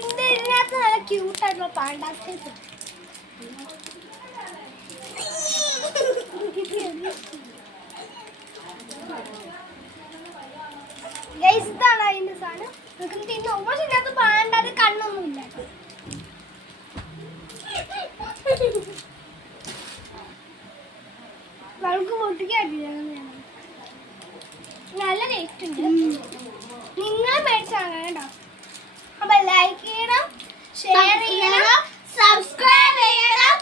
ഇതിനകത്ത് നല്ല ക്യൂട്ടായിട്ടുള്ള പാണ്ടാസ് ഇതാണ് അതിന്റെ സാധനം. തിന്നോ പക്ഷെ ഇതിനകത്ത് പാണ്ടാതെ കണ്ണൊന്നും ഇല്ല. നമുക്ക് പൊട്ടിക്കാറില്ല. നല്ല ടേസ്റ്റ് ഉണ്ട്. നിങ്ങൾ മേടിച്ചാണ് കേട്ടോ. അപ്പൊ ലൈക്ക് ചെയ്യണം, ഷെയർ ചെയ്യണം, സബ്സ്ക്രൈബ് ചെയ്യണം.